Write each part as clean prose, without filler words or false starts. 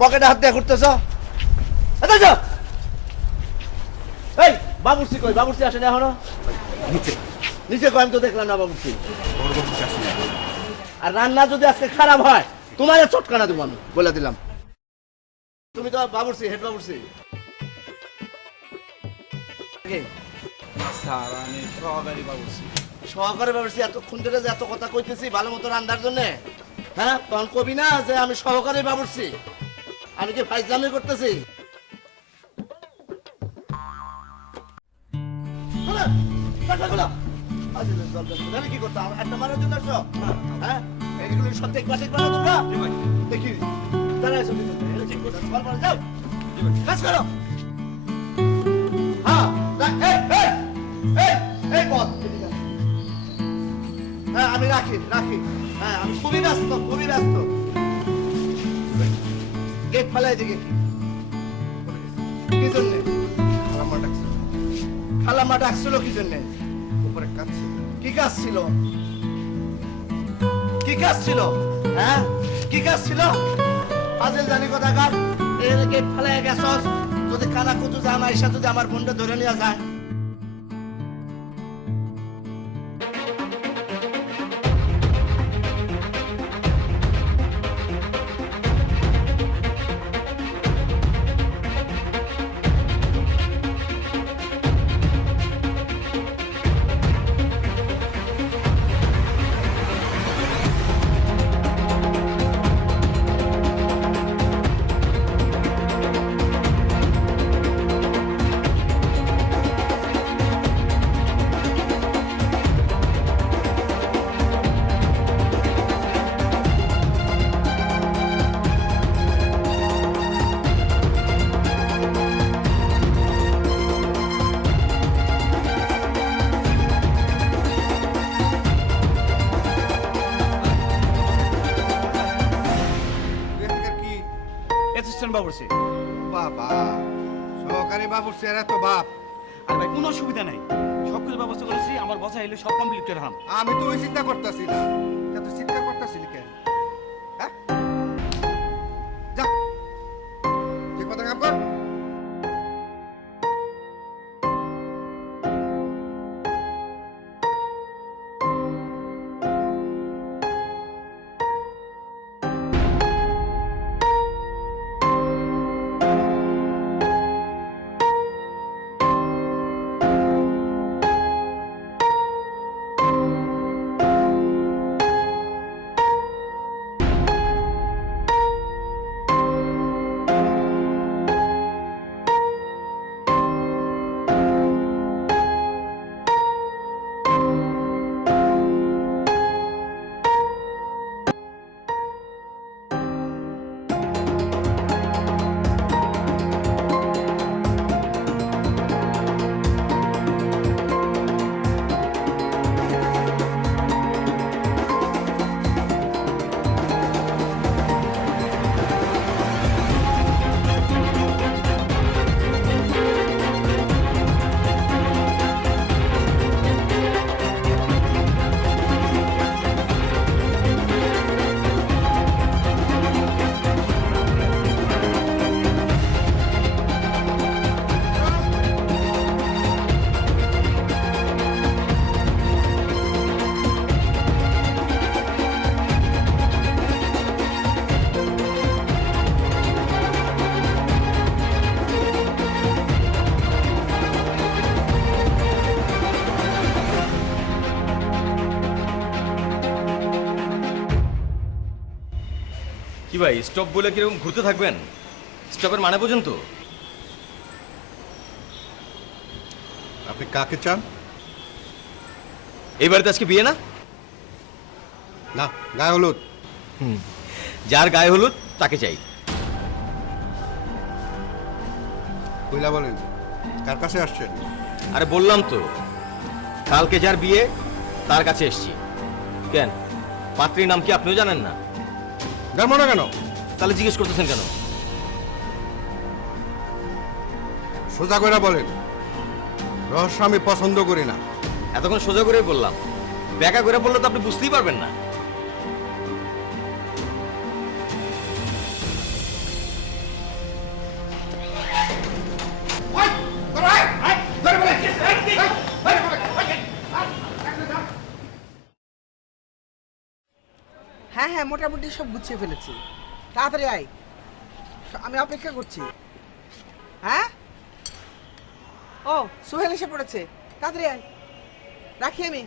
পকেটে হাত দিয়ে ঘুরতেছ? এই বাবুর্চি কই? বাবুর্চি আসেনি এখনো? নিচে নিচে কই? আমি তো দেখলাম না বাবুর্চি। বড় বাবুর্চি আসেনি। আর রান্না যদি আজকে খারাপ হয় তোমার চটকানা দেবো, আমি বলে দিলাম। তুমি তো বাবুর্চি, হেড বাবুর্চি। স্যার আমি সহকারী বাবুর্চি। সহকারী বাবুর্চি? এতক্ষণ ধরে যে এত কথা কইতেছি ভালো মতো রান্নার জন্য, হ্যাঁ তখন কবি না যে আমি সহকারী বাবুর্চি? আমি কি ফাইজলামি করতেছি? আমি কি করতাম? একটা মারার জন্য আসছো? হ্যাঁ এইগুলো সত্যি পাঠিক বানা তোমরা দেখি দাঁড়ায় সত্যি যাও কাজ করো। হ্যাঁ এই পথ, হ্যাঁ আমি রাখি। হ্যাঁ আমি খুবই ব্যস্ত। গেট ফেলাই দিকে কি জন্যে? খালাম্মা ডাকছে। খালাম্মা ডাকছিল কি জন্যে? উপরে কাজ ছিল। কি কাজ ছিল? হ্যাঁ কি কাজ ছিল? ফাজিল জানি কোথাকার। এর গেট ফেলাই গেছস, যদি কানা কুচু জানা এসে যদি আমার বোনটা ধরে নিয়ে যায়। কি অ্যাসিস্ট্যান্ট বাবুর্চি। বাবা, সহকারী বাবুর্চি আর এত বাপ। আর ভাই কোনো অসুবিধা নাই, সব কিছু ব্যবস্থা করেছি। আমার বসা এলে সব কমপ্লিট করে হাম। আমি তো ওই চিন্তা করতেছি না। এত চিন্তা করতেছিলি কেন? হ্যাঁ যা, ঠিক মতো কাম কর। কি ভাই, স্টপ বলে কিরকম ঘুরতে থাকবেন? স্টপের মানে পর্যন্ত? আপনি কাকে চান? এই বাড়িতে আজকে বিয়ে না? না, গায়ে হলুদ। যার গায়ে হলুদ তাকে চাই। কইলা বলেন, কার কাছে আসছেন? আরে বললাম তো, কালকে যার বিয়ে তার কাছে এসছি। কেন, পাত্রীর নাম কি আপনিও জানেন না? জানবো না কেন? তাহলে জিজ্ঞেস করতেছেন কেন? সোজা করে বলেন, রহস্য আমি পছন্দ করি না। এতক্ষণ সোজা করেই বললাম, ব্যাকা করে বললে তো আপনি বুঝতেই পারবেন না। হ্যাঁ মোটামুটি সব গুছিয়ে ফেলেছি, তাড়াতাড়ি আয়, আমি অপেক্ষা করছি। হ্যাঁ, ও সোহেল এসে পড়েছে, তাড়াতাড়ি আয়, রাখি আমি।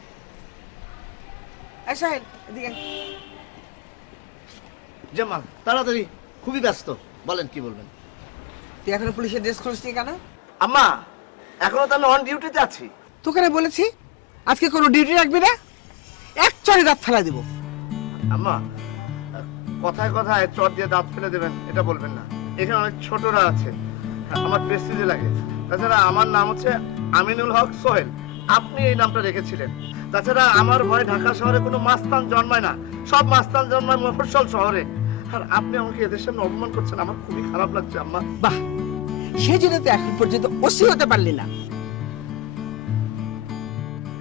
এই সোহেল এদিকে আয়। জামা তাড়াতাড়ি, খুবই ব্যস্ত, বলেন কি বলবেন। তুই এখনো পুলিশের ড্রেস খুঁজছি কেন? আম্মা এখনো তো আমি অন ডিউটিতে আছি। তোকে না বলেছি আজকে কোনো ডিউটি রাখবি না, এক চড়ে দাঁত ফেলা দিব। আম্মা কথায় কথায় চট দিয়ে দাঁত ফেলে দেবেন এটা বলবেন না, এখানে অনেক ছোটরা আছে, আমার প্রেস্টিজে লাগে। তাছাড়া আমার নাম হচ্ছে আমিনুল হক সোহেল, আপনি এই নামটা রেখেছিলেন। তাছাড়া আমার ভয় ঢাকা শহরে কোনো মাস্তান জন্মায় না, সব মাস্তান জন্মায় মফস্বল শহরে। আর আপনি আমাকে এদের সামনে অপমান করছেন, আমার খুবই খারাপ লাগছে আম্মা। বাহ, সেই জন্য তো এখন পর্যন্ত ওসি হতে পারলি না।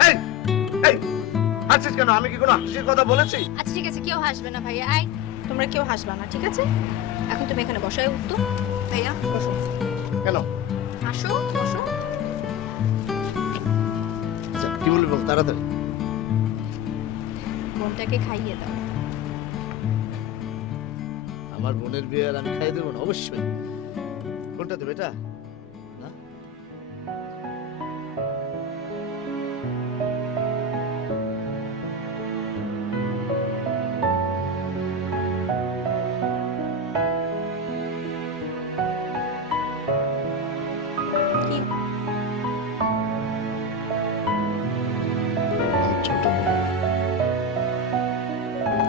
এই এই হাসছিস কেন? আমি কি কোনো হাসির কথা বলেছি? আচ্ছা ঠিক আছে, কেউ হাসবে না ভাইয়া। আই, তোমরা কেউ হাসবে না, ঠিক আছে? এখন তুমি এখানে বসায় উঠতো। ভাইয়া বসো, কেন? আসো বসো। আচ্ছা কি বলবি বল তাড়াতাড়ি। বোনটাকে খাইয়ে দাও। আমার বোনের বিয়ে আর আমি খাই দেবো না? অবশ্যই। কোনটা দেবে এটা? না কি? আমার ছোট বোন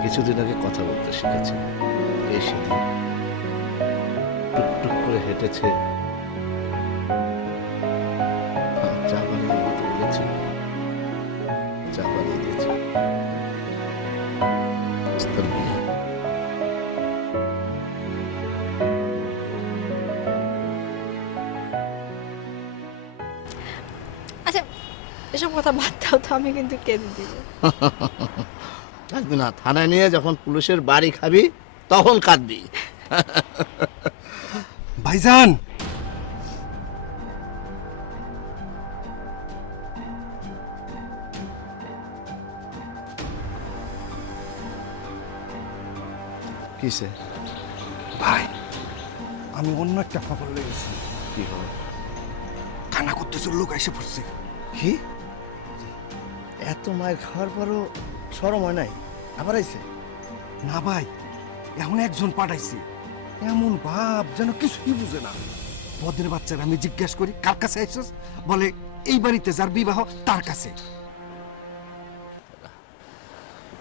কিছুদিন আগে কথা বলতে শিখেছে, এই সেদিন টুকটুক করে হেঁটেছে, আমি চা বানিয়ে দিতে বলেছি, চা বানিয়ে দিয়েছি। তোর বিয়ে। আচ্ছা এসব কথা বাদ দাও তো, আমি কিন্তু কেঁদে দিব। থাকবি না, থানায় নিয়ে যখন পুলিশের বাড়ি খাবি তখন কাঁদবি। ভাইজান, কিসে? ভাই আমি অন্য একটা খবর লেগেছি। কি হবে? খানা করতেছে লোক এসে পড়ছে। কি? এত মায়ের খাওয়ার পরও শরম হয় নাই? আবার আইছে? না ভাই, এখন একজন পাঠাইছে, এমন ভাব যেন কিছুই বুঝে না। বদের বাচ্চার আমি জিজ্ঞেস করি কার কাছে আইসস, বলে এই বাড়িতে যার বিবাহ তার কাছে।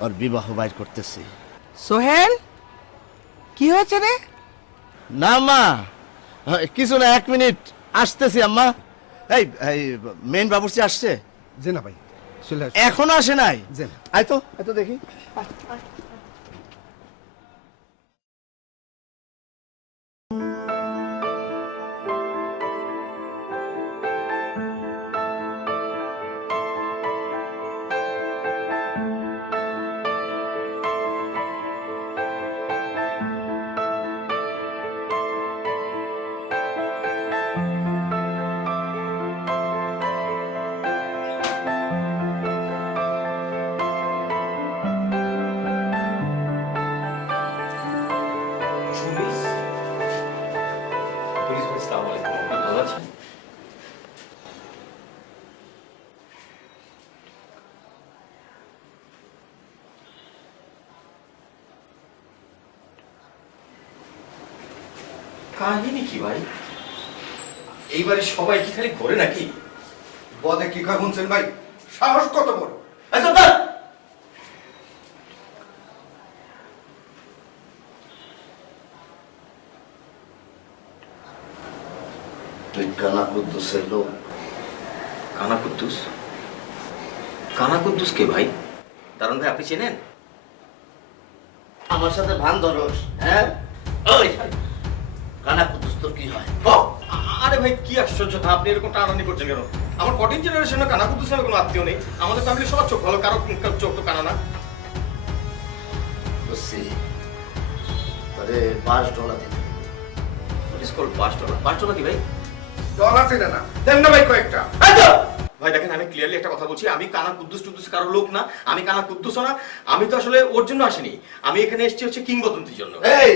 ওর বিবাহ বাইর করতেছি। সোহেল কি হয়েছে রে? না মা, কিছু না, 1 মিনিট আসতেছি আম্মা। এই এই মেন বাবুর্চি আসছে? যে না ভাই, চলে আসো। এখনো আসে নাই? যে আয় তো, এত দেখি। কাহিনী কি ভাই? এইবারে সবাই কি খালি ঘরে নাকি? বদে কি কয় শুনছেন ভাই? সাহস কত বড়! আচ্ছা তা তুই কানা কুদ্দুসের লোক? কানা কুদ্দুস? কানা কুদ্দুস কে ভাই? দারুণ ভাই, আপনি চেনেন? আমার সাথে ভান ধরস? হ্যাঁ, ওই কানা কুদ্দুস তোর কি হয়? আরে ভাই কি আশ্চর্য, আপনি এরকম টানাটানি করছেন কেন? আমার 14 জেনারেশনে কানা কুদ্দুসের কোনো আত্মীয় নেই। আমাদের ফ্যামিলি সবার চোখ ভালো, কারো চোখ তো কানা না। বুঝছি, তাহলে $5 দিতে। $5 কি ভাই? ডলার চেনে না, দেন না ভাই কয়েকটা। ভাই দেখেন, আমি ক্লিয়ারলি একটা কথা বলছি, আমি কানা কুদ্দুস টুদ্দুস কারো লোক না, আমি কানা কুদ্দুসও না, আমি তো আসলে ওর জন্য আসিনি, আমি এখানে এসেছি হচ্ছে কিংবদন্তির জন্য। এই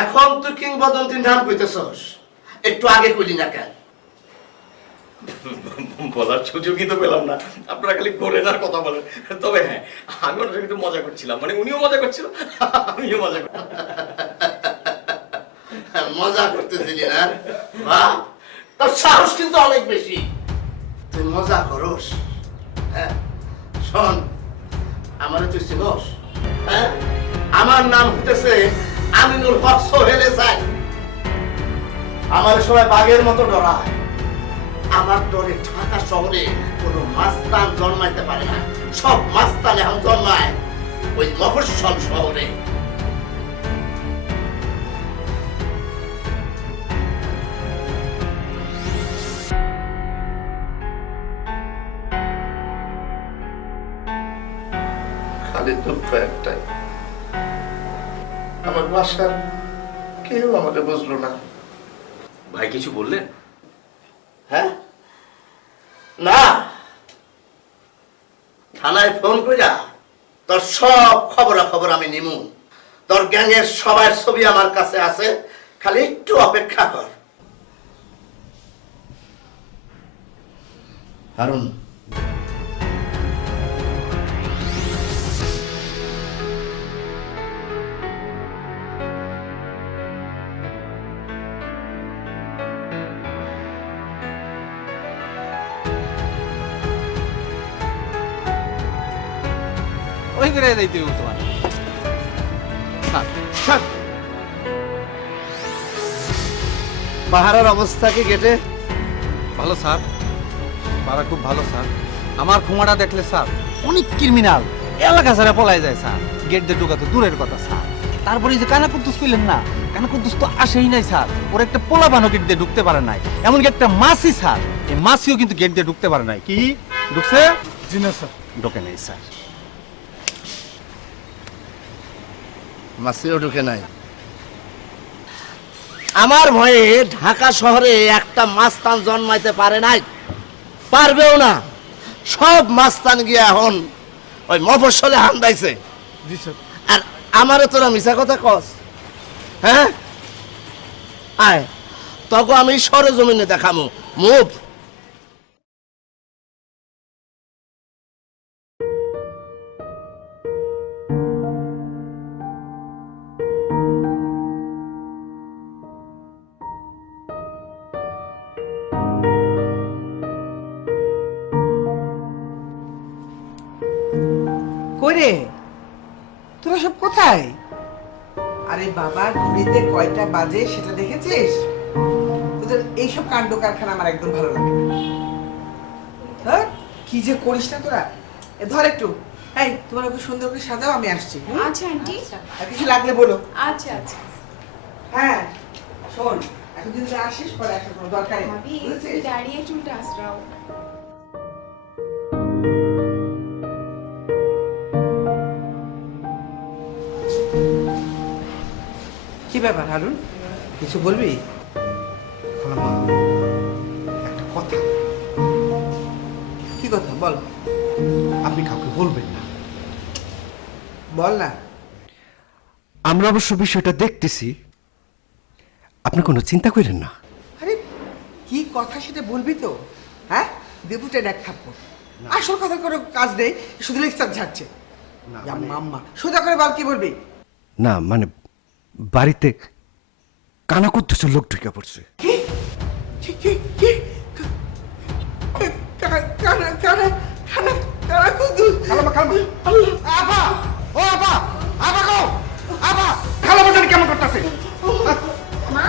এখন তুই কিংবদন্তির নাম কইতেছস, একটু আগে কইলি না কেন? বলার সুযোগই তো পেলাম না, আপনারা খালি ঘোরেন আর কথা বলেন। তবে হ্যাঁ, আমি ওনার সঙ্গে একটু মজা করছিলাম, মানে উনিও মজা করছিল, আমিও মজা করছিলাম। মজা করতেছিলি না? বাহ, তোর সাহস কিন্তু অনেক বেশি, তুই মজা করস। হ্যাঁ শোন, আমারে তুই চিনস? হ্যাঁ, আমার নাম হতেছে আমিনুল হক সোহেল এসাই। আমার সবাই বাঘের মতো ডরায়, আমার ডরে ঢাকা শহরে কোনো মাস্তান জন্মাইতে পারে না, সব মাস্তান এখন জন্মায় ওই মফস্বল শহরে। খালি দুঃখ একটাই, আমার বাসার কেউ আমাদের বুঝলো না। ভাই কিছু বললেন? হ্যাঁ না, থানায় ফোন কইরা তোর সব খবরাখবর আমি নিমু, তোর গ্যাংয়ের সবার ছবি আমার কাছে আছে, খালি একটু অপেক্ষা কর। হারুন, ওই করে যাইতে হবে তোমার। পাহাড়ের অবস্থা কি গেটে? ভালো স্যার, পাড়া খুব ভালো স্যার। আমার খুমাটা দেখলে স্যার অনেক ক্রিমিনাল এলাকা ছাড়া পলাই যায় স্যার। গেট দিয়ে ঢোকা তো দূরের কথা স্যার। তারপরে এই যে কানা কুদ্দুস কইলেন না, কানা কুদ্দুস তো আসেই নাই স্যার। ওর একটা পোলা বানো গেট দিয়ে ঢুকতে পারে নাই, এমনকি একটা মাসি স্যার, এই মাসিও কিন্তু গেট দিয়ে ঢুকতে পারে নাই। কি ঢুকছে? জি না স্যার, ঢোকে নাই স্যার। মাসিও ঢুকে নাই। আমার ভয়ে ঢাকা শহরে একটা মাস্তান জন্মাইতে পারে নাই, পারবেও না। সব মাস্তান গিয়ে এখন ওই মফস্বলে হান্দাইছে। জি স্যার। আর আমারে তোরা মিছা কথা কস? হ্যাঁ আয়, তখন আমি সরেজমিনে দেখামু। মুভ। করে তোরা সব কোথায়? আরে বাবা, ঘুড়িতে কয়টা বাজে সেটা দেখেছিস? তোদের এইসব কাণ্ড কারখানা আমার একদম ভালো লাগে না। হ্যাঁ, কি যে করিস না তোরা। ধর একটু, এই তোমার ওকে সুন্দর করে সাজাও, আমি আসছি। আচ্ছা আন্টি। আর কিছু লাগলে বলো। আচ্ছা আচ্ছা। হ্যাঁ শোন, এখন যদি আসিস পরে আসার কোনো দরকার নেই, ভাবি বুঝেছিস? দাঁড়িয়ে চুলটা আসরাও। কি ব্যাপার হারুন, কিছু বলবি? একটা কথা, কি কথা বল? আপনি কাউকে বলবেন না। বল না। আমরা অবশ্য বিষয়টা দেখতেছি, আপনি কোনো চিন্তা করেন না। আরে কি কথা সেটা বলবি তো? হ্যাঁ, দেবুটা এক থাপ্পড়। আসল কথা কোনো কাজ নেই, শুধু লেকচার ঝাড়ছে। ইয়া মাম্মা, সোজা করে বল, কি বলবি? না মানে বাড়িতে কানা কুদ্দুসের লোক ঢুকে পড়ছে। কি কি কি কি কানা কানা কানা কানা কানা কুদ্দুস। খালামা আপা, ও আপা, আপা গো, আপা খালামা জানি কেমন করতেছে। মা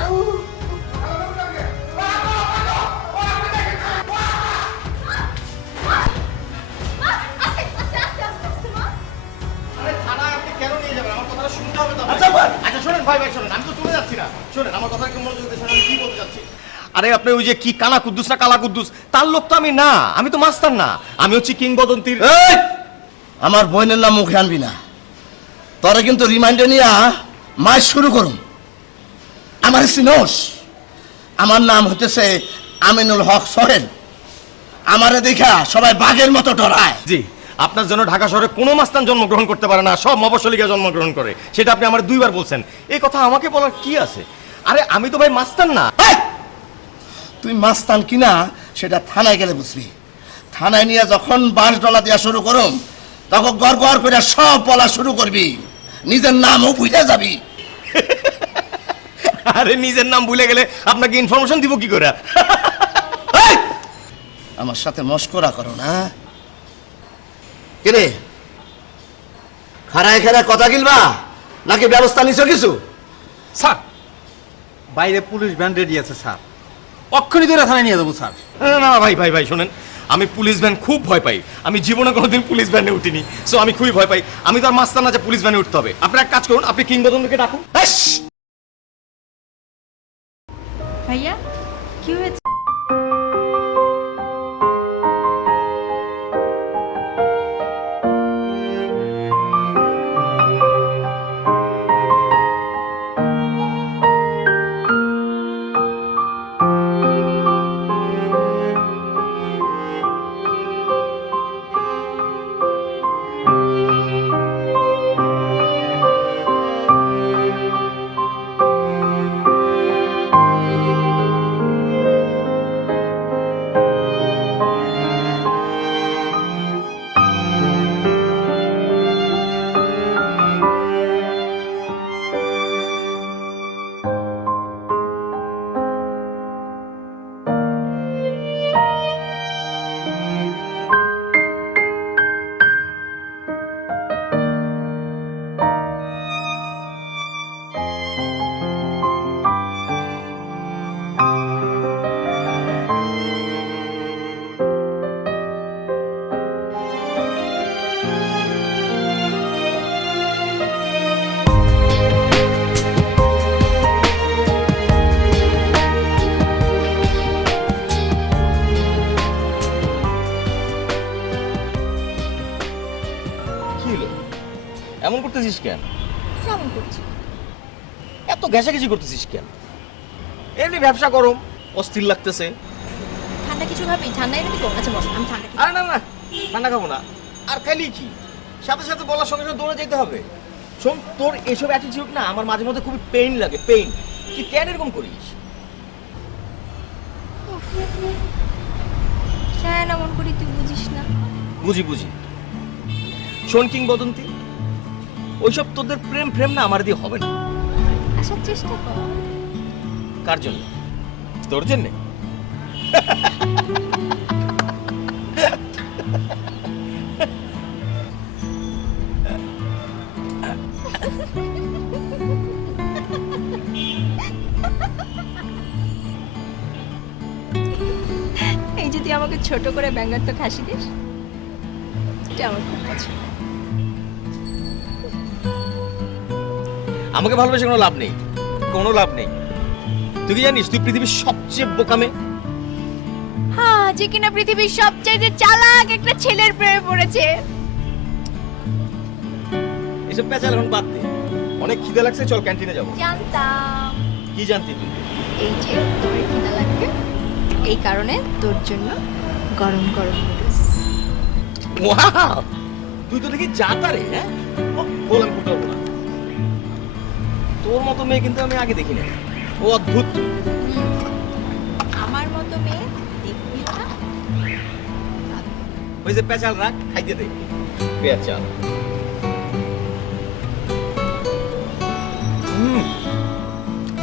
আচ্ছা শোনেন ভাই, শোনেন, আমি তো চলে যাচ্ছি না। শোনেন আমার কথা একটু মনোযোগ দিয়ে শোনেন, আমি কি বলতে চাচ্ছি। আরে আপনি ওই যে কি কানা কুদ্দুস না কালা কুদ্দুস, তার লোক তো আমি না, আমি তো মাস্তান না, আমি হচ্ছি কিংবদন্তির। এই, আমার বোনের নাম মুখে আনবি না, তোরা কিন্তু রিমাইন্ডার নিয়ে মাস শুরু করুন। আমার সিনোস, আমার নাম হতেছে আমিনুল হক সোহেল। আমারে দেখা সবাই বাঘের মতো ডরায়। জি, আপনার জন্য ঢাকা শহরে কোনো মাস্তান জন্মগ্রহণ করতে পারে না, সব মফস্বলীকে জন্মগ্রহণ করে। সেটা আপনি আমার 2বার বলছেন, এই কথা আমাকে বলার কি আছে? আরে আমি তো ভাই মাস্তান না। এই! তুই মাস্তান কিনা সেটা থানায় গেলে বুঝবি। থানায় নিয়ে যখন বাস ডলা দেওয়া শুরু করুম তখন গড় গড় করে সব বলা শুরু করবি, নিজের নামও ভুলে যাবি। আরে নিজের নাম ভুলে গেলে আপনাকে ইনফরমেশন দিব কি করে? এই! আমার সাথে মস্করা করো না। কিরে, খারায় খারায় কথা গিলবা নাকি ব্যবস্থা নিছো কিছু? স্যার বাইরে পুলিশ ব্যান্ড রেডি আছে স্যার, অক্ষণি ধরে থানায় নিয়ে যাবো স্যার। না না ভাই ভাই ভাই শোনেন, আমি পুলিশ ভ্যান খুব ভয় পাই। আমি জীবনে কোনোদিন পুলিশ ভ্যানে উঠিনি, সো আমি খুবই ভয় পাই। আমি তো আর মাস্তান না যে পুলিশ ভ্যানে উঠতে হবে। আপনি এক কাজ করুন, আপনি কিংবদন্তিকে ডাকুন। ইস! ভাইয়া কি হয়েছে? কি হলো, এমন করতেছিস কেন? কেমন করছি? এত ঘেঁষাঘেঁষি করতেছিস কেন? এমনি ব্যবসা গরম, অস্থির লাগতেছে। ঠান্ডা কিছু খাবি? ঠান্ডা এনে দিব? আচ্ছা বস, আমি ঠান্ডা আরে না না, ঠান্ডা খাবো না। আর খাইলি কি, সাথে সাথে বলার সঙ্গে সঙ্গে দৌড়ে যেতে হবে। শোন, তোর এসব অ্যাটিটিউড না আমার মাঝে মধ্যে খুবই পেইন লাগে, পেইন। তুই কেন এরকম করিস? কেন এমন করি তুই বুঝিস না? বুঝি বুঝি। শোন কিংবদন্তি, ওইসব তোদের প্রেম প্রেম না আমার দিয়ে হবে না। আসার চেষ্টা কর। কার জন্য? তোর জন্যে? এই যদি আমাকে ছোট করে ব্যঙ্গাত্ম হাসি দিস, এটা আমার খুব পছন্দ। আমাকে ভালোবেসে কোনো লাভ নেই, কোনো লাভ নেই। তুই কি জানিস তুই পৃথিবীর সবচেয়ে বোকামে? হ্যাঁ, যে কিনা পৃথিবীর সবচাইতে চালাক একটা ছেলের প্রেমে পড়েছে। এসব পেঁচাল এখন বাদ দে। অনেক খিদে লাগছে, চল ক্যান্টিনে যাবো। জানতাম কি জানতি তুই? এই যে তোর খিদা লাগবে, এই কারণে তোর জন্য গরম গরম নুডলস। ওয়াও, তুই তো দেখি জাতা রে। হ্যাঁ, বললাম কোথাও না, তোর মতো মেয়ে কিন্তু আমি আগে দেখি না। ও অদ্ভুত। আমার মতো মেয়ে দেখবি না? ওই যে পেঁচাল রাখ, খাইতে দে। পেঁচাল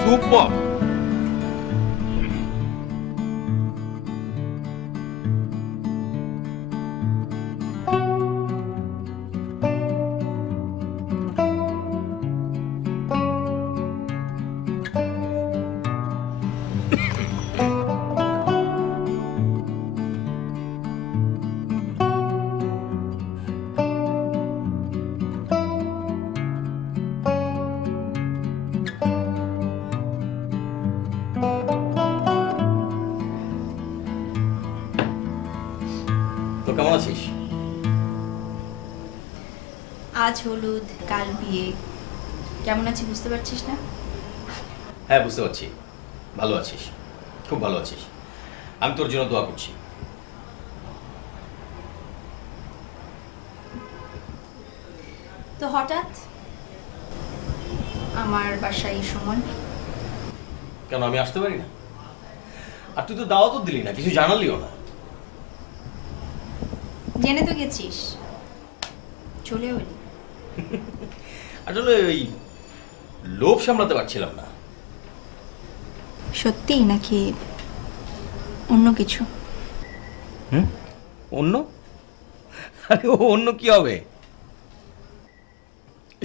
সুপার। তো কেমন আছিস? আজ হলুদ, কাল বিয়ে, কেমন আছি বুঝতে পারছিস না? হ্যাঁ বুঝতে পারছি, ভালো আছিস, খুব ভালো আছিস। আমি তোর জন্য দোয়া করছি। তো হঠাৎ আমার বাসায় এই সময়? কেন আমি আসতে পারি না? আর তুই তো দাওয়াতও দিলি না, কিছু জানালিও না। জেনে তো গেছিস, চলেও এলি। আসলে ওই লোভ সামলাতে পারছিলাম না। সত্যি নাকি অন্য কিছু? অন্য? আরে অন্য কি হবে?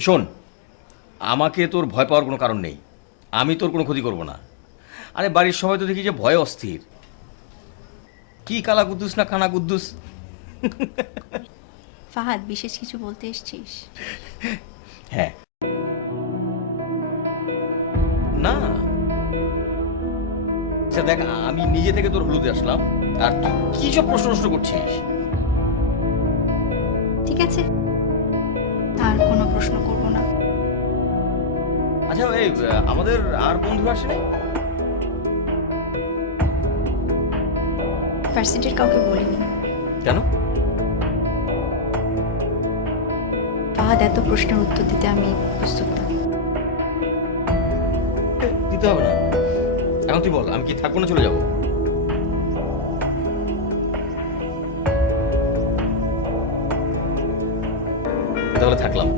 শোন, আমাকে তোর ভয় পাওয়ার কোনো কারণ নেই। আমি তোর কোনো ক্ষতি করব না। আরে বাড়ির সবাই তো দেখি যে ভয়ে অস্থির। কি কালা কুদ্দুস না কানা কুদ্দুস। ফাহাদ, বিশেষ কিছু বলতে এসেছিস? হ্যাঁ। না, আচ্ছা দেখ, আমি নিজে থেকে তোর হলুদে আসলাম আর তুই কি সব প্রশ্ন করছিস? ঠিক আছে, আর কোনো প্রশ্ন করব না। আচ্ছা এই আমাদের আর বন্ধু আসে নাই? ভার্সিটির কাউকে বলিনি। কেন? ফাহাদ, এত প্রশ্নের উত্তর দিতে আমি প্রস্তুত না। দিতে হবে না। এখন তুই বল, আমি কি থাকবো না চলে যাবো? তাহলে থাকলাম।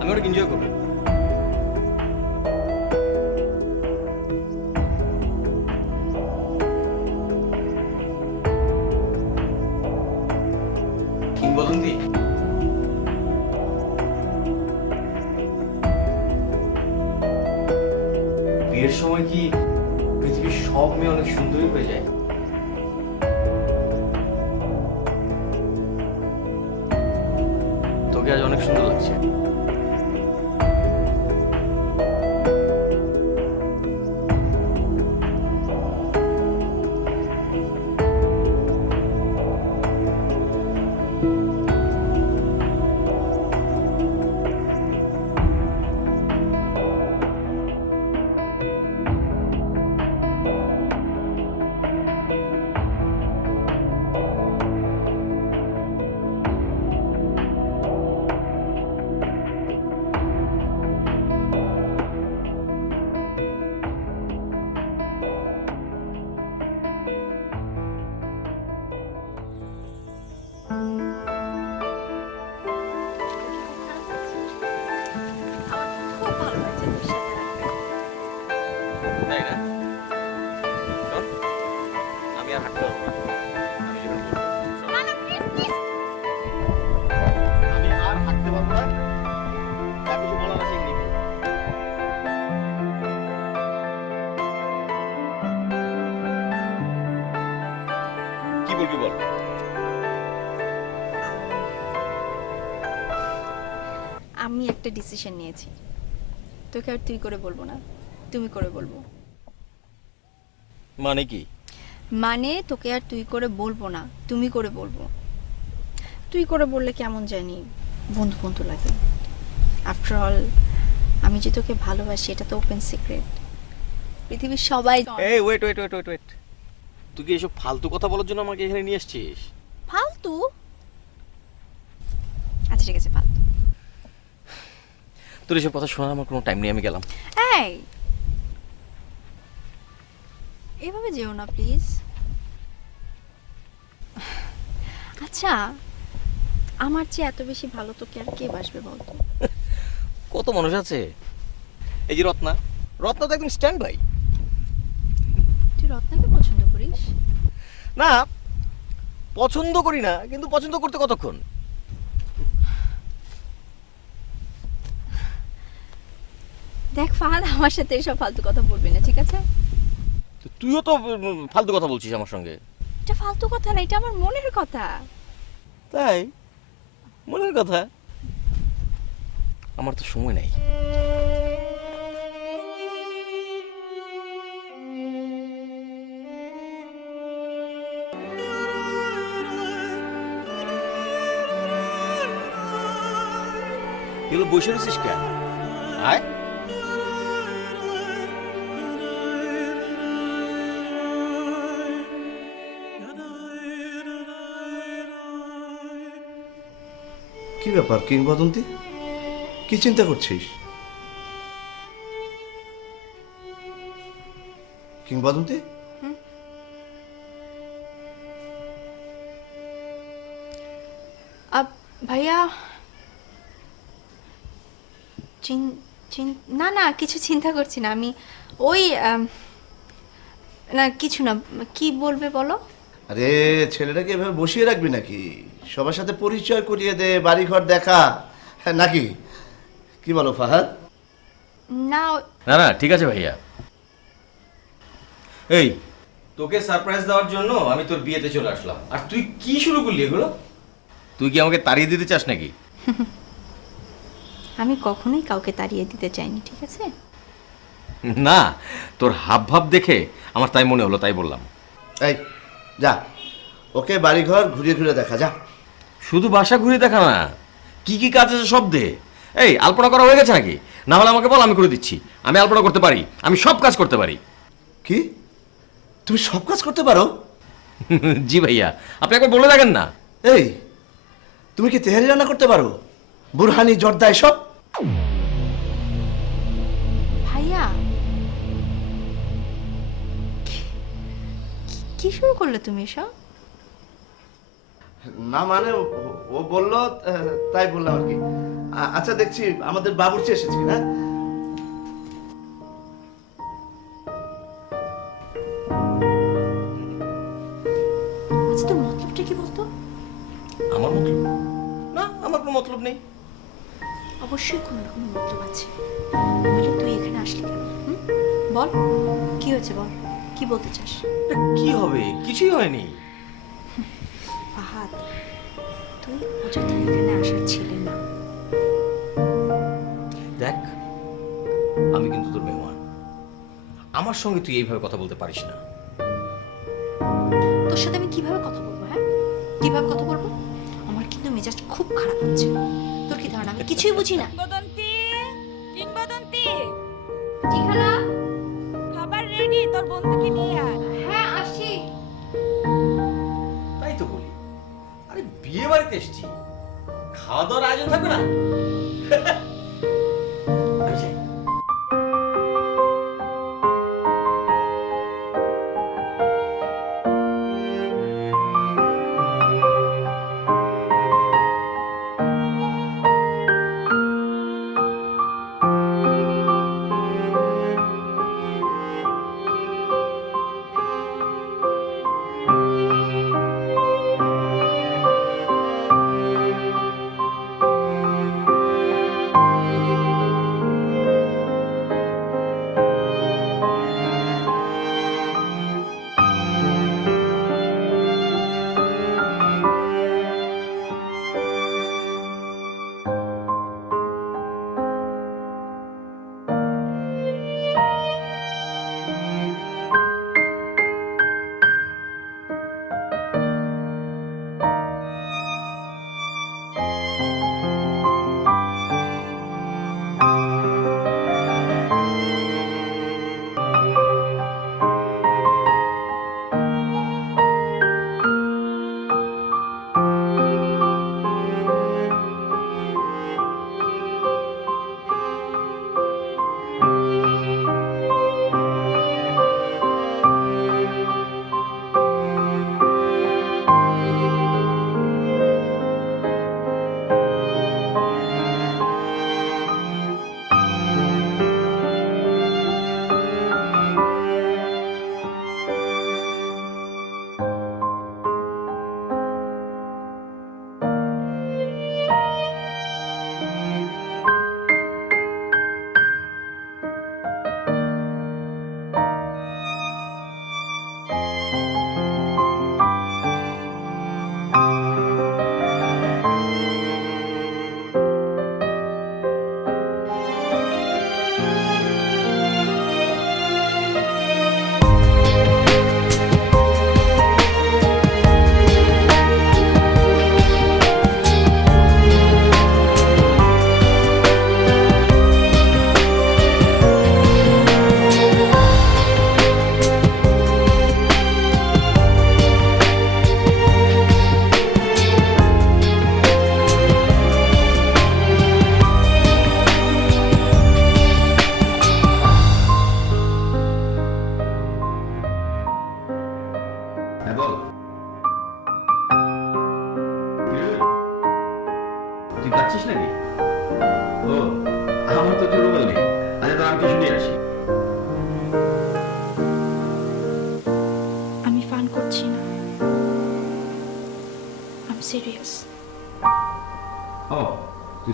আমি অনেক এনজয় করবো। কিংবদন্তি বিয়ের সময় কি পৃথিবীর সব মেয়ে অনেক সুন্দরী হয়ে যায়? তোকে আজ অনেক সুন্দর লাগছে। খুব ভালো লাগছে তোর সাথে রাখতে। তাই না? শোন, আমি আর হাঁটতে পারবো না। আমি যেখানে বলবো, শোন। না, না, প্লিজ, প্লিজ। আমি আর হাঁটতে পারবো না। যা কিছু বলার আছে এমনি বল। কি বলবি বল? আমি একটা ডিসিশন নিয়েছি, তোকে আর তুই করে বলবো না, তুমি করে বলবো। মানে কি? মানে তোকে আর তুই করে বলবো না, তুমি করে বলবো। তুই করে বললে কেমন জানি বন্ধু বন্ধু লাগে। আফটার অল আমি যে তোকে ভালোবাসি এটা তো ওপেন সিক্রেট, পৃথিবীর সবাই। এই wait wait wait wait wait, তুই কি এসব ফালতু কথা বলার জন্য আমাকে এখানে নিয়ে আসছিস? ফালতু? আচ্ছা ঠিক আছে, ফালতু। তোর এসব কথা শোনার আমার কোনো টাইম নেই, আমি গেলাম। এই, এভাবে যেও না প্লিজ। আচ্ছা, আমার চেয়ে এত বেশি ভালো তোকে আর কে বাসবে বলতো? কত মানুষ আছে। এই যে রত্না, রত্না তো একদম স্ট্যান্ড বাই। তুই রত্নাকে পছন্দ করিস? না, পছন্দ করি না, কিন্তু পছন্দ করতে কতক্ষণ? দেখ ফাহাদ, আমার সাথে এসব ফালতু কথা বলবি না, ঠিক আছে? তুইও তো ফালতু কথা বলছিস আমার সঙ্গে। এটা ফালতু কথা না, এটা আমার মনের কথা। তাই? মনের কথা? আমার তো সময় নাই। এগুলো বসে রয়েছিস কেন? আয়। কি কি ব্যাপার কিংবদন্তি, কি চিন্তা করছিস? কিংবদন্তি, ভাইয়া না না কিছু চিন্তা করছি না আমি। ওই না কিছু না, কি বলবে বলো? আরে ছেলেটাকে এভাবে বসিয়ে রাখবি নাকি? সবার সাথে পরিচয় করিয়ে দে, বাড়িঘর দেখা, হ্যাঁ, নাকি কি বলো ফাহাদ? না না না ঠিক আছে ভাইয়া। এই তোকে সারপ্রাইজ দেওয়ার জন্য আমি তোর বিয়েতে চলে আসলাম, আর তুই কি শুরু করলি এগুলো? তুই কি আমাকে তাড়িয়ে দিতে চাস নাকি? আমি কখনোই কাউকে তাড়িয়ে দিতে চাইনি, ঠিক আছে? না, তোর হাব ভাব দেখে আমার তাই মনে হলো, তাই বললাম। এই যা, ওকে বাড়িঘর ঘুরিয়ে ঘুরিয়ে দেখা, যা। শুধু বাসা ঘুরে দেখা না, কি কি কাজ আছে সব দে। এই আলপনা করা হয়ে গেছে নাকি? না হলে আমাকে বল, আমি করে দিচ্ছি। আমি আলপনা করতে পারি, আমি সব কাজ করতে পারি। কি, তুমি সব কাজ করতে পারো? জি ভাইয়া, আপনি একবার বলে দেখেন না। এই তুমি কি তেহারি রান্না করতে পারো? বুরহানি, জর্দা এসব? ভাইয়া কি শুরু করলে তুমি এসব? না মানে ও বললো তাই বললাম আর কি। আচ্ছা দেখছি আমাদের বাবুর্চি এসেছি না? আচ্ছা তোর মতলবটা কি বলতো? আমার মতলব না, আমার কোনো মতলব নেই। অবশ্যই কোনো রকম মতলব আছে, নইলে তুই এখানে আসলি কেন? বল কি হয়েছে, বল কি বলতে চাস? কি হবে? কিছুই হয়নি। ফাহাদ, তুই অযথা এখানে আসার ছেলে না। দেখ, আমি কিন্তু তোর মেহমান, আমার সঙ্গে তুই এইভাবে কথা বলতে পারিস না। তোর সাথে আমি কিভাবে কথা বলবো? হ্যাঁ, কিভাবে কথা বলবো? আমার কিন্তু মেজাজ খুব খারাপ হচ্ছে। তোর কি ধারণা আমি কিছুই বুঝি না? কিংবদন্তি, কিংবদন্তি, জি খালা। খাবার রেডি, তোর বন্ধুকে নিয়ে আয়। হ্যাঁ আসছি। তাই তো বলি, আরে বিয়ে বাড়িতে এসছি, খাওয়া দাওয়ার আয়োজন থাকবে না? আমি যাই।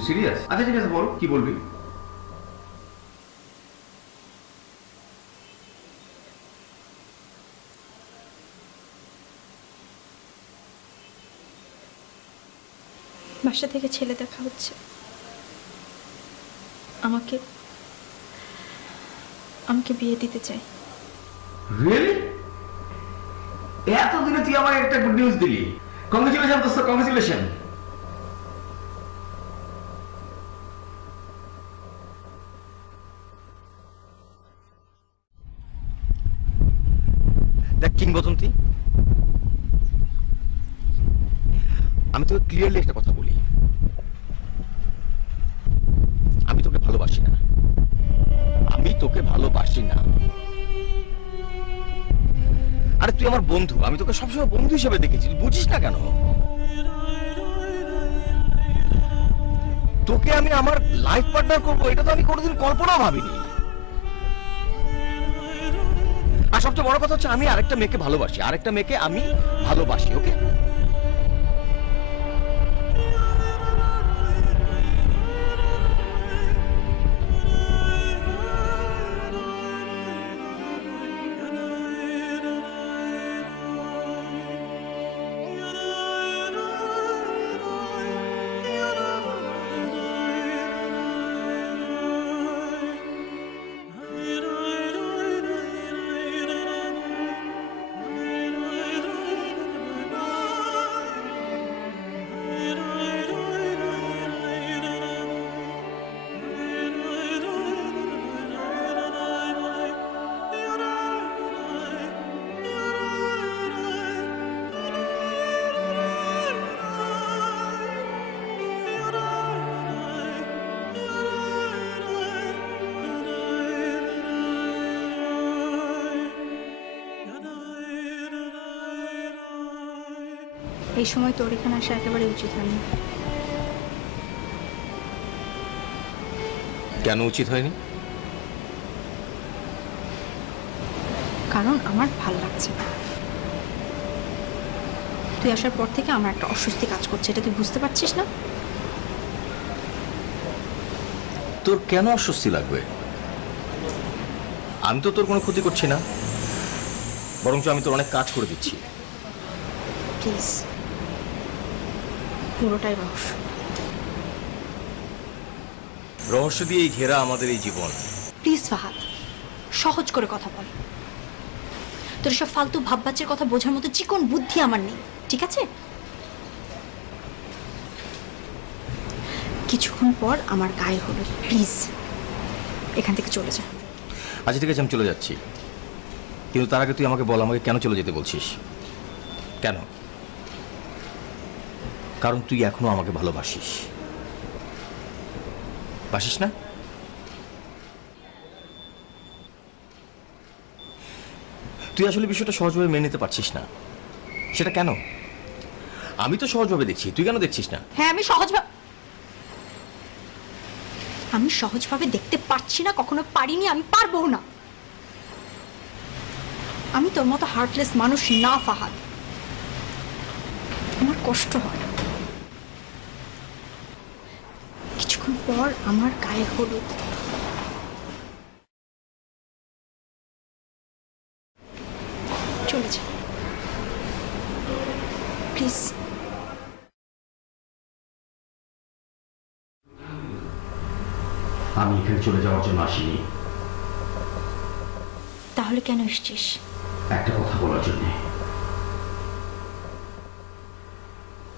সিরিয়াস? আচ্ছা ঠিক আছে, বল কি বলবি। বাসা থেকে ছেলে দেখা হচ্ছে, আমাকে আমাকে বিয়ে দিতে চাই। রিয়েলি? এতদিনে তুই আমার একটা গুড নিউজ দিলি। কংগ্রেচুলেশন দোস্ত, কংগ্রেচুলেশন। দেখ কিংবদন্তি, আমি তোকে ক্লিয়ারলি একটা কথা বলি, আমি তোকে ভালোবাসি না, আমি তোকে ভালোবাসি না। আরে তুই আমার বন্ধু, আমি তোকে সবসময় বন্ধু হিসেবে দেখেছি, তুই বুঝিস না কেন? তোকে আমি আমার লাইফ পার্টনার করবো এটা তো আমি কোনোদিন কল্পনাও ভাবিনি। আর সবচেয়ে বড় কথা হচ্ছে আমি আরেকটা মেয়েকে ভালোবাসি, আরেকটা মেয়েকে আমি ভালোবাসি। ওকে, এই সময় তোর এখানে আসা একেবারে উচিত হয়নি। কেন উচিত হয়নি? কারণ আমার ভাল লাগছে না। তুই আসার পর থেকে আমার একটা অস্বস্তি কাজ করছে, এটা তুই বুঝতে পারছিস না? তোর কেন অস্বস্তি লাগবে? আমি তো তোর কোনো ক্ষতি করছি না, বরঞ্চ আমি তোর অনেক কাজ করে দিচ্ছি। প্লিজ, পুরোটাই রহস্য। রহস্য দিয়েই ঘেরা আমাদের এই জীবন। প্লিজ ফাহাদ, সহজ করে কথা বল। তোর সব ফালতু ভাববাচ্চার কথা বোঝার মতো চিকন বুদ্ধি আমার নেই, ঠিক আছে? কিছুক্ষণ পর আমার গায়ে হলো, প্লিজ এখান থেকে চলে যা। আচ্ছা ঠিক আছে, আমি চলে যাচ্ছি, কিন্তু তার আগে তুই আমাকে বল, আমাকে কেন চলে যেতে বলছিস? কেন? কারণ তুই এখনো আমাকে ভালোবাসিস, বাসিস না? তুই আসলে বিষয়টা সহজভাবে মেনে নিতে পারছিস না, সেটা কেন? আমি তো সহজভাবে দেখছি, তুই কেন দেখছিস না? হ্যাঁ, আমি সহজভাবে দেখতে পারছি না, কখনো পারিনি, আমি পারবো না। আমি তোর মতো হার্টলেস মানুষ না ফাহাদ, আমার কষ্ট হয়। কিছুক্ষণ পর আমার গায়ে হলুদ, চলে যা প্লিজ। আমি এখানে চলে যাওয়ার জন্য আসিনি। তাহলে কেন এসেছিস? একটা কথা বলার জন্য।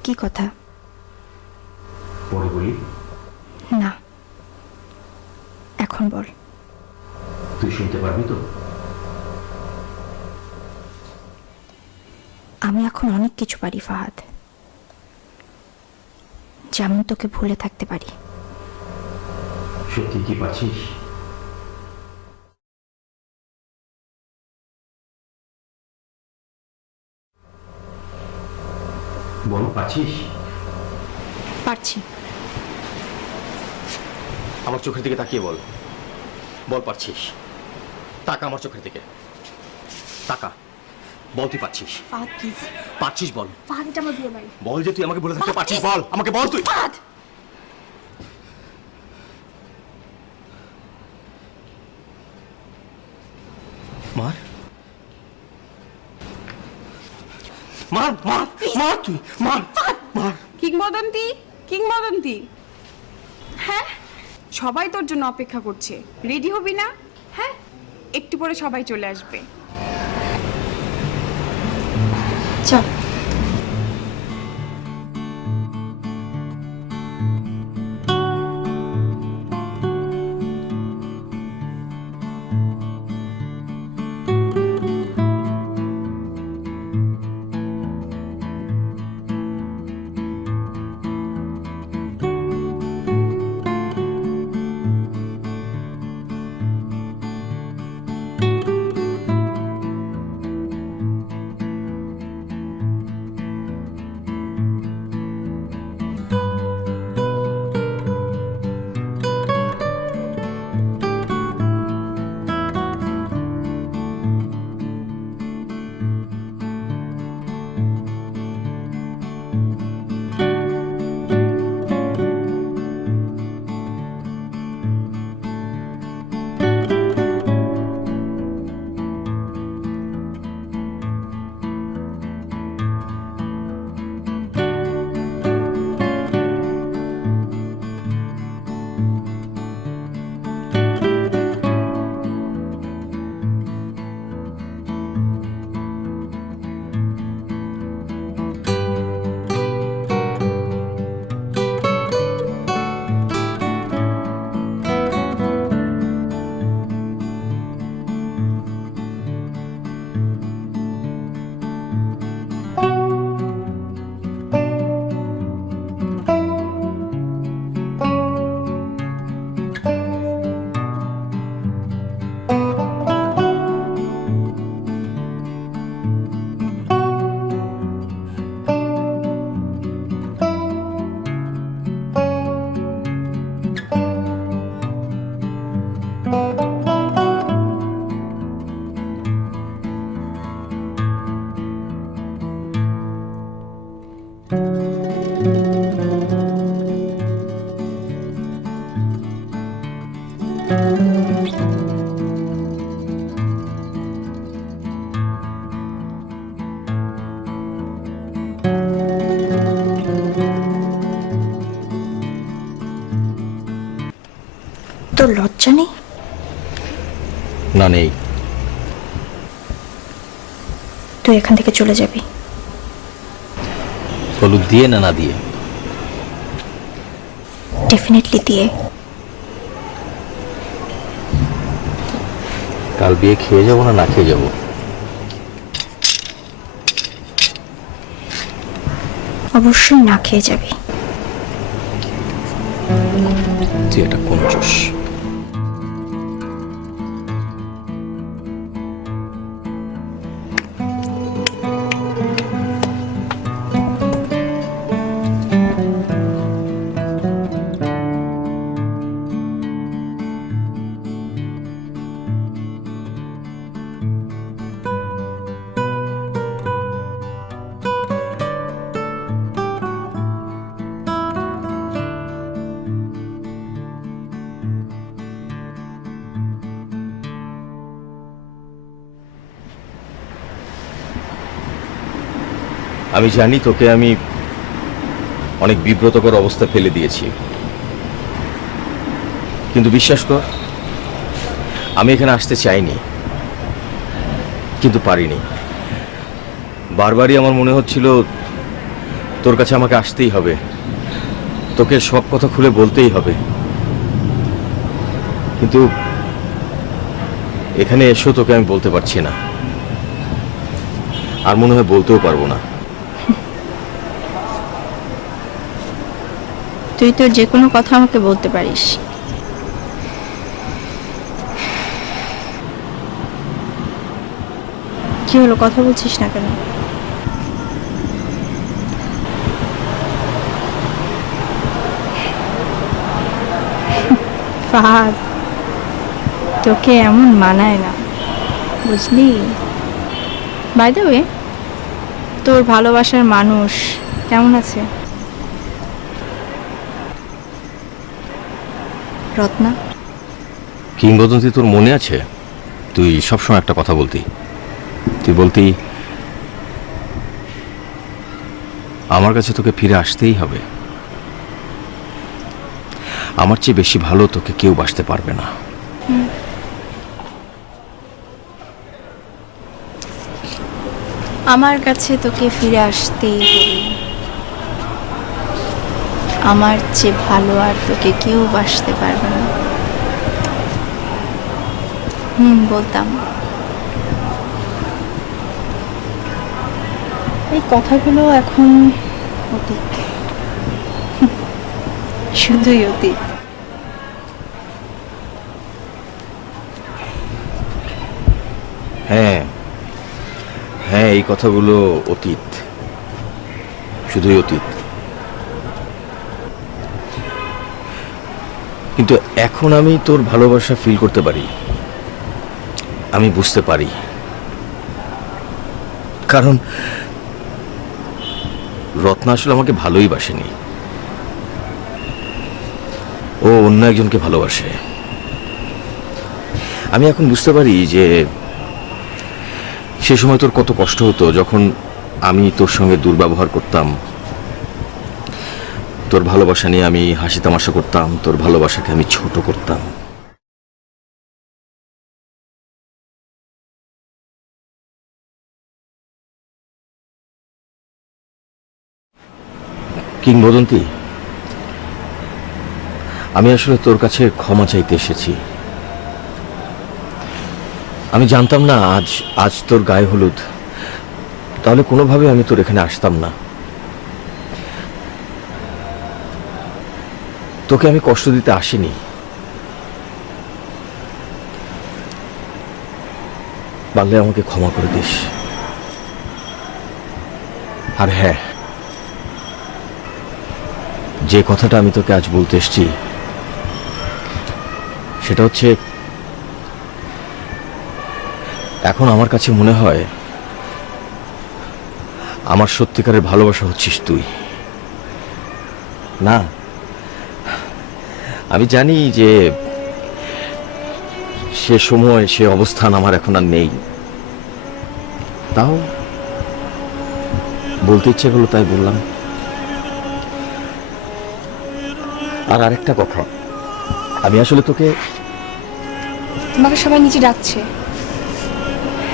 কি কথা? পরে বলি। না, এখন বল। তুই শুনতে পারবি তো? আমি এখন অনেক কিছু পারি ফাহাদ, যেমন তোকে ভুলে থাকতে পারি। সত্যি কি পাচ্ছিস? বল, পাচ্ছিস? পারছি। আমার চোখের দিকে তাকিয়ে বল, বল পারছিস? তাকা আমার চোখের দিকে, তাকা, বল তুই পাচ্ছিস? ফাহাদ প্লিজ। পাচ্ছিস বল। ফাহাদ, এটা আমার বিয়ে বাড়ি। বল যে তুই আমাকে বলে থাকতে পারছিস, বল আমাকে, বল তুই। ফাহাদ মার মার মার মার তুই মার মার কিংবদন্তি কিংবদন্তি হ্যাঁ সবাই তোর জন্য অপেক্ষা করছে রেডি হবি না হ্যাঁ একটু পরে সবাই চলে আসবে চল। তোর লজ্জা নেই? না নেই। তুই এখান থেকে চলে যাবি। হলুদ দিয়ে না না দিয়ে? ডেফিনেটলি দিয়ে। কাল বিয়ে খেয়ে যাবো না না খেয়ে যাবো? অবশ্যই না খেয়ে যাবি। তুই এটা কঞ্জুস। আমি জানি তোকে আমি অনেক বিব্রতকর অবস্থা ফেলে দিয়েছি, কিন্তু বিশ্বাস কর আমি এখানে আসতে চাইনি, কিন্তু পারিনি। বারবারই আমার মনে হচ্ছিল তোর কাছে আমাকে আসতেই হবে, তোকে সব কথা খুলে বলতেই হবে, কিন্তু এখানে এসো তোকে আমি বলতে পারছি না, আর মনে হয় বলতেও পারবো না। তুই তোর যে কোনো কথা আমাকে বলতে পারিস। কি হলো, কথা বলছিস না কেন? ফাহাদ, তোকে এমন মানায় না, বুঝলি? বাই দ্য ওয়ে, তোর ভালোবাসার মানুষ কেমন আছে? রত্না। কিংবদন্তি তোর মনে আছে? তুই সবসময় একটা কথা বলতি, তুই বলতি আমার কাছে তোকে ফিরে আসতেই হবে, আমার চেয়ে বেশি ভালো তোকে কেউ বাসতে পারবে না। আমার কাছে তোকে ফিরে আসতেই হবে, আমার চেয়ে ভালো আর তোকে কেউ বাসতে পারবে না। বলতাম। এই কথাগুলো এখন অতীত, শুধুই অতীত। হ্যাঁ হ্যাঁ, এই কথাগুলো অতীত, শুধুই অতীত। কিন্তু এখন আমি তোর ভালোবাসা ফিল করতে পারি, আমি বুঝতে পারি, কারণ রত্না আসলে আমাকে ভালোই বাসেনি, ও অন্য একজনকে ভালোবাসে। আমি এখন বুঝতে পারি যে সে সময় তোর কত কষ্ট হতো যখন আমি তোর সঙ্গে দুর্ব্যবহার করতাম, তোর ভালোবাসা নিয়ে আমি হাসি তামাশা করতাম, তোর ভালোবাসাকে আমি ছোট করতাম। কিংবদন্তি, আমি আসলে তোর কাছে ক্ষমা চাইতে এসেছি। আমি জানতাম না আজ আজ তোর গায়ে হলুদ, তাহলে কোনোভাবে আমি তোর এখানে আসতাম না। তোকে আমি কষ্ট দিতে আসিনি, পারলে আমাকে ক্ষমা করে দিস। আর হ্যাঁ, যে কথাটা আমি তোকে আজ বলতে এসেছি সেটা হচ্ছে, এখন আমার কাছে মনে হয় আমার সত্যিকারের ভালোবাসা হচ্ছিস তুই। না, আমি জানি যে সে সময় সে অবস্থান আমার এখন আর নেই, তাও বলতে ইচ্ছে হলো তাই বললাম। আর আরেকটা কথা, আমি আসলে তোকে, তোমাকে সবাই নিচে ডাকছে।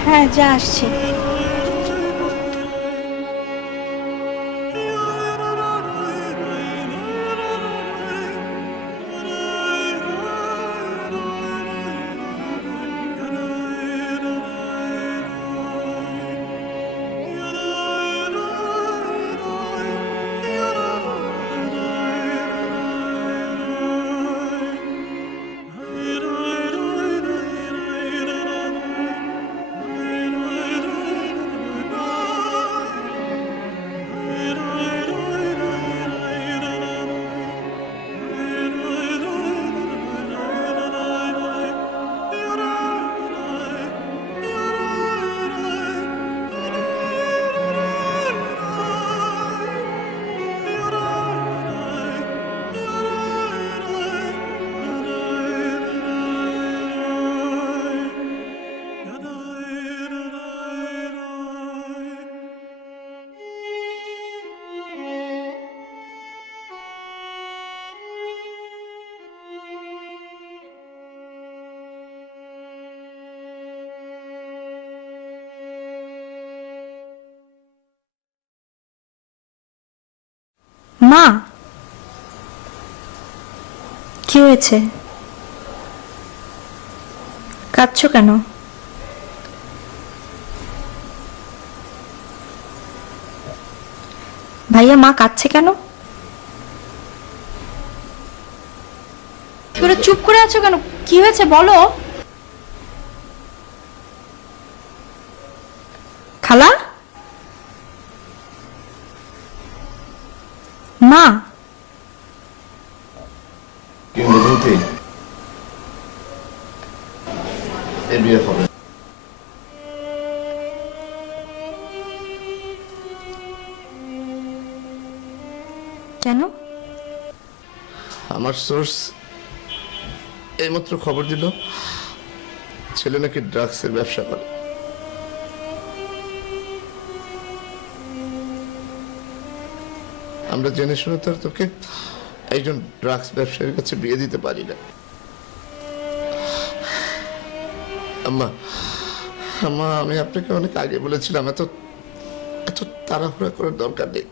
হ্যাঁ, যা আসছে। মা, কি হয়েছে? কাঁদছো কেন? ভাইয়া, মা কাঁদছে কেন? তোরা চুপ করে আছো কেন? কি হয়েছে বলো। খালা, মা, কিংবদন্তি, এই বিয়ে হবে। কেন? আমার সোর্স এইমাত্র খবর দিল ছেলে নাকি ড্রাগসের ব্যবসা করে। আমরা জেনে শুনে তো আর তোকে একজন ড্রাগস ব্যবসায়ীর কাছে বিয়ে দিতে পারি না। আম্মা, আম্মা, আমি আপনাকে অনেক আগে বলেছিলাম এত এত তাড়াহুড়া করার দরকার নেই।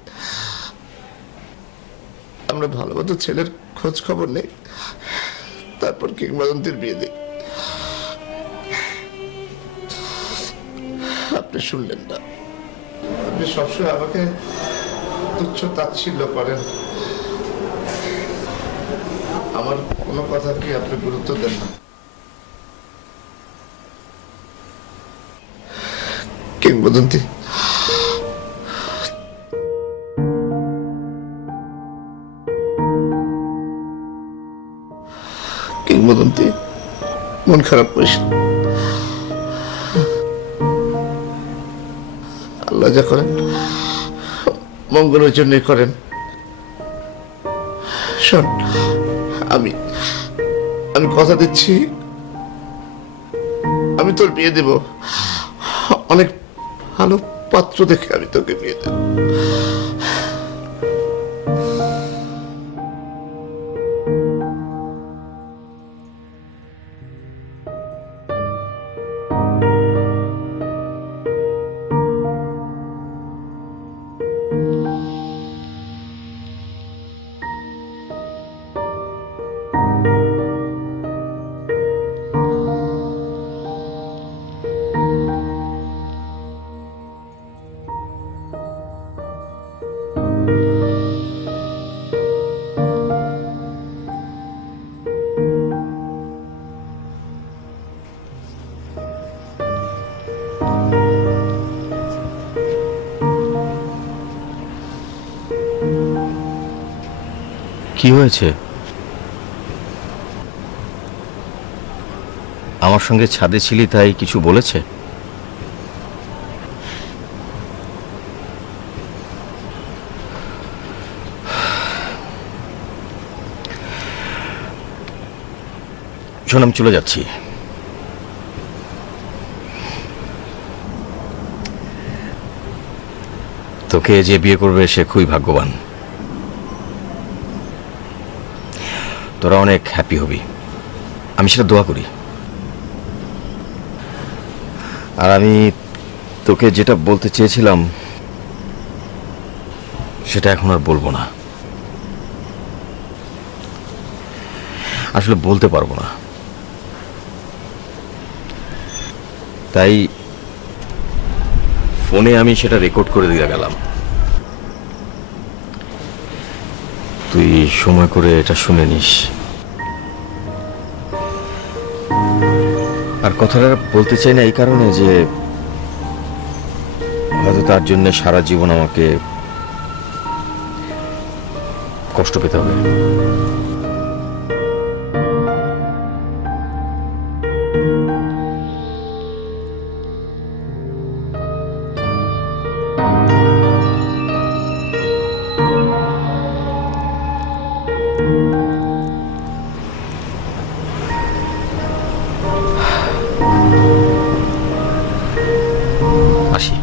আমরা ভালো মতো ছেলের খোঁজ খবর নেই, তারপর কিংবদন্তির বিয়ে দিই। আপনি শুনলেন না, আপনি সবসময় আমাকে তুচ্ছ তাচ্ছিল্য করেন, আমার কোনো কথা কি আপনি গুরুত্ব দেন না। কিংবদন্তি কিংবদন্তি মন খারাপ করিস না। আল্লাহ যা করেন মঙ্গলের জন্যই করেন। শোন, আমি আমি কথা দিচ্ছি, আমি তোর বিয়ে দেব, অনেক ভালো পাত্র দেখে আমি তোকে বিয়ে দেব। কি হয়েছে? আমার সঙ্গে ছাদে ছিলি তাই কিছু বলেছে? শোন, আমি চলে যাচ্ছি। তোকে যে বিয়ে করবে সে খুবই ভাগ্যবান। তোরা অনেক হ্যাপি হবি, আমি সেটা দোয়া করি। আর আমি তোকে যেটা বলতে চেয়েছিলাম সেটা এখন আর বলবো না, আসলে বলতে পারবো না। তাই ফোনে আমি সেটা রেকর্ড করে দিয়ে গেলাম। তুই সময় করে এটা শুনে নিস। আর কথাটা বলতে চাই না এই কারণে যে হয়তো তার জন্য সারা জীবন আমাকে কষ্ট পেতে হবে। আসি।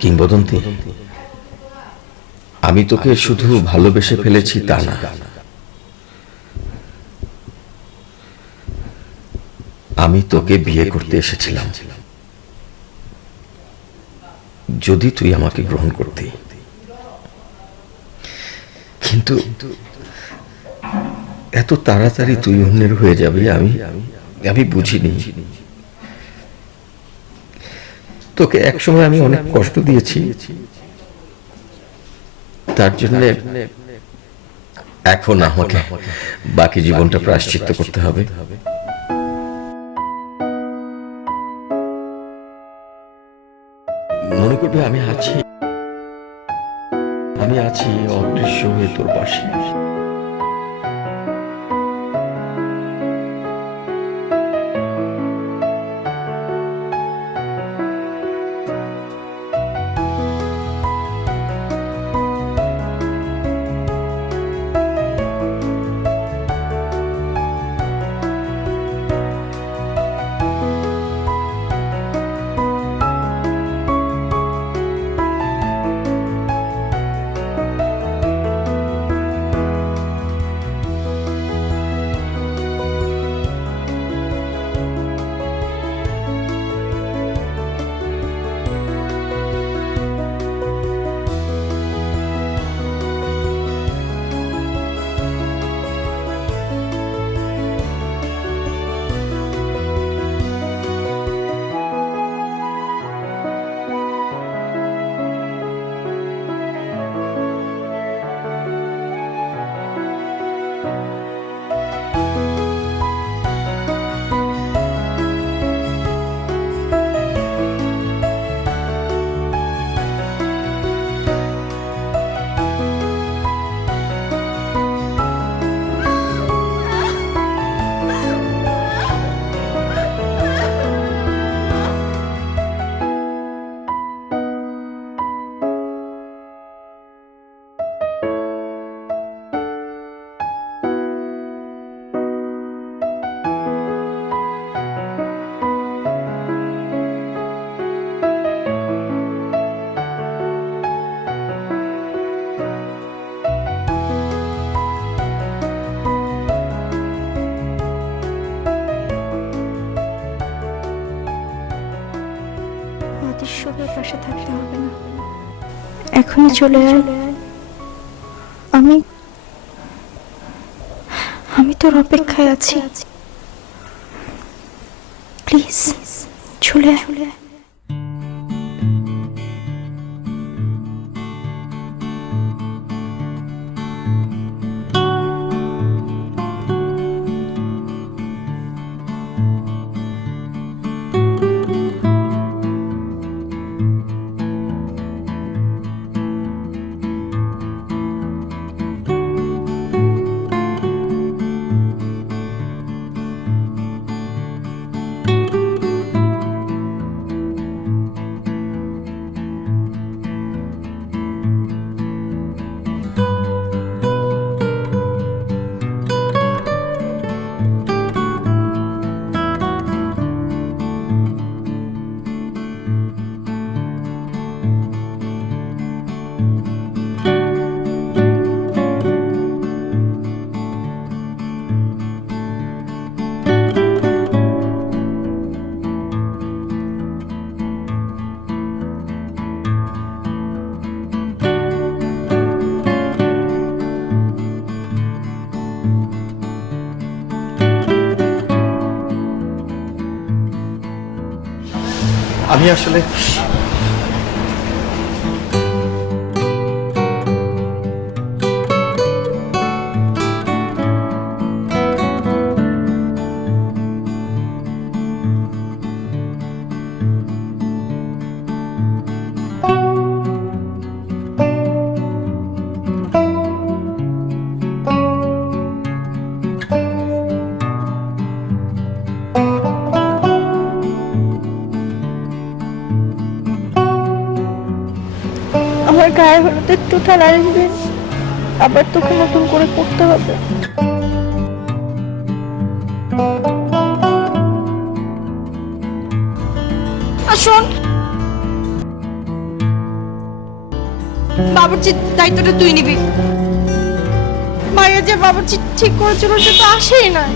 কিংবদন্তি, আমি তোকে শুধু ভালোবেসে ফেলেছি তা না, আমি তোকে বিয়ে করতে এসেছিলাম যদি তুই আমাকে গ্রহণ করতি। কিন্তু এত তাড়াতাড়ি তুই অন্যের হয়ে যাবি আমি বুঝিনি। তোকে একসময় আমি অনেক কষ্ট দিয়েছি, তার জন্য এখন আমাকে বাকি জীবনটা প্রায়শ্চিত্ত করতে হবে। মনে করবে আমি আছি অদৃশ্য হয়ে তোর পাশে। ঈশ্বরের পাশে থাকতে হবে না, এখনই চলে আয়। আমি তোর অপেক্ষায় আছি, প্লিজ চলে আয়। আমি আসলে আমার গায়ে হলুদের টুটাল আসবে, আবার তোকে নতুন করে করতে হবে। শোন, বাবুর্চির দায়িত্বটা তুই নিবি। ভাইয়া যে বাবুর্চি ঠিক করেছিল সে তো আসেই নাই।